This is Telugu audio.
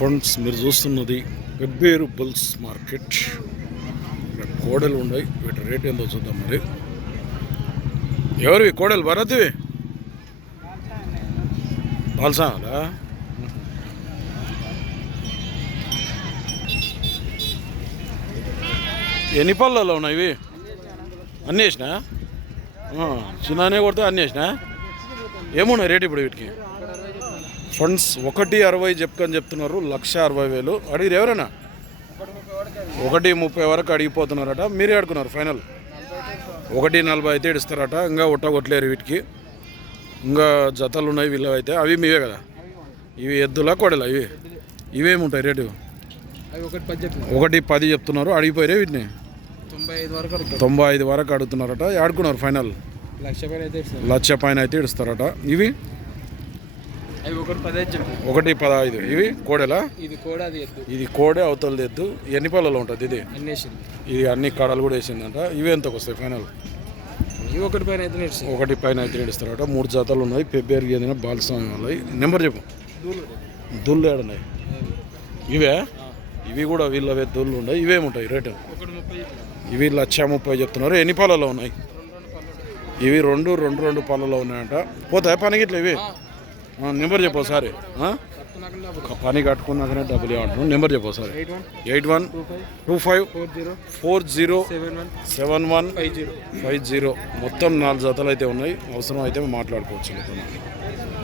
ఫ్రెండ్స్ మీరు చూస్తున్నది వెబ్బేరు బుల్స్ మార్కెట్. ఇక్కడ కోడలు ఉన్నాయి. వీటి రేట్ ఏందో చూద్దాం మరి. ఎవరివి? కోడలు భరత్వి? పాల్సాలా ఎన్ని పళ్ళలో ఉన్నాయి ఇవి? అన్నీ వేసిన? చిన్ననే కొడితే అన్నీ వేసినా? ఏమున్నాయి రేట్ ఇప్పుడు వీటికి? ఫండ్స్ ఒకటి అరవై చెప్పుకొని చెప్తున్నారు లక్ష అరవై వేలు. అడిగిరు ఎవరైనా? ఒకటి ముప్పై వరకు అడిగిపోతున్నారట మీరే అడుగున్నారు ఫైనల్. ఒకటి నలభై అయితే ఇస్తారట ఇంకా ఉట్టగొట్టలేరు వీటికి. ఇంకా జతలు ఉన్నాయి వీళ్ళు అయితే అవి మీవే కదా? ఇవి ఎద్దులా కొడలా? ఇవి? ఇవేముంటాయి రేటు? అవి ఒకటి పది చెప్తున్నారు. అడిగిపోయారే వీటిని? తొంభై ఐదు వరకు అడుగుతారు. తొంభై ఐదు వరకు అడుగుతున్నారట ఆడుకున్నారు ఫైనల్. లక్ష పైన అయితే ఇస్తారు లక్ష పైన అయితే ఇస్తారట ఇవి? ఒకటి పదహైదు ఇవి కోడెలా? ఇది కూడా ఇది అవతలది ఎద్దు. ఎన్ని పళ్ళలో ఉంటుంది ఇది? ఇది అన్ని కడలు కూడా వేసిందంట. ఇవి ఎంతకు వస్తాయి ఫైనల్? ఒకటి పైన అయితే ఒకటి పైన అయితే ఇస్తారట మూడు జాతలు ఉన్నాయి. పెబ్బేరు ఏదైనా బాలస్వామి ఉన్నాయి. నెంబర్ చెప్పు. దుల్లు ఏడున్నాయి ఇవే? ఇవి కూడా వీళ్ళవే దుల్లు ఉన్నాయి. ఇవేముంటాయి రేటు? ఇవి లక్ష ముప్పై చెప్తున్నారు. ఎన్ని పాలలో ఉన్నాయి? ఇవి రెండు రెండు రెండు పాలలో ఉన్నాయంట. పోతాయి పనికి ఇట్లా ఇవి నెంబర్ చెప్పు ఒకసారి. పని కట్టుకున్నాకనే డబ్బులు ఏమంటున్నావు నెంబర్ చెప్పు ఒకసారి. Eight one two five four zero seven one five zero five zero. మొత్తం నాలుగు జతలు అయితే ఉన్నాయి. అవసరం అయితే మాట్లాడుకోవచ్చు.